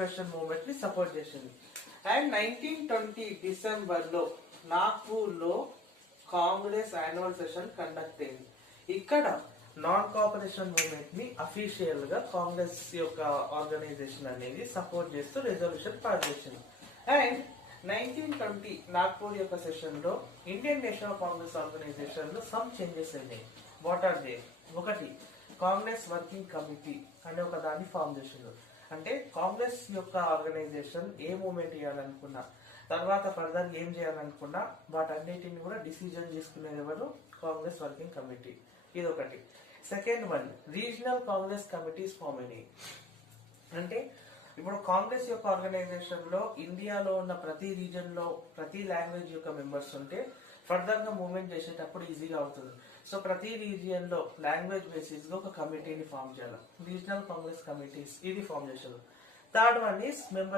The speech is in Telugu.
మూవ్మెంట్ ని సపోర్ట్ చేసింది. అండ్ 1920 డిసెంబర్ లో నాగ్పూర్ లో కాంగ్రెస్ యాన్యువల్ సెషన్ కండక్ట్ అయింది. ఇక్కడ నాన్ కోఆపరేషన్ మూవ్మెంట్ ని అఫీషియల్ గా కాంగ్రెస్ యొక్క ఆర్గనైజేషన్ అనేది సపోర్ట్ చేస్తూ రెజల్యూషన్ పాస్ చేసింది. అండ్ 1920 నాగ్పూర్ యొక్క సెషన్ లో ఇండియన్ నేషనల్ కాంగ్రెస్ ఆర్గనైజేషన్ లో సమ్ చేంజెస్ అయినాయి. What are they? ఒకటి, కాంగ్రెస్ వర్కింగ్ కమిటీ అనే ఒక దాన్ని ఫామ్ చేసిండ్రు. అంటే కాంగ్రెస్ యొక్క ఆర్గనైజేషన్ ఏ మూవ్మెంట్ చేయాలనుకున్నా, తర్వాత ఫర్దర్ ఏం చేయాలనుకున్నా వాటన్నిటిని కూడా డిసిజన్ తీసుకునేది ఎవరు? Congress working committee. ఇది ఒకటి. Second one, regional Congress committees form అయినాయి. అంటే ఇప్పుడు కాంగ్రెస్ యొక్క ఆర్గనైజేషన్ లో ఇండియాలో ఉన్న ప్రతి రీజన్ లో ప్రతి లాంగ్వేజ్ యొక్క మెంబర్స్ ఉంటే ఫర్దర్ గా మూవ్మెంట్ చేసేటప్పుడు ఈజీగా అవుతుంది. సో ప్రతి రీజియన్ లో లాంగ్వేజ్ బేసిస్ గా ఒక కమిటీని ఫామ్ చేయాలి. రీజనల్ కాంగ్రెస్ కమిటీస్ ఇది ఫామ్ చేశారు. Third one is members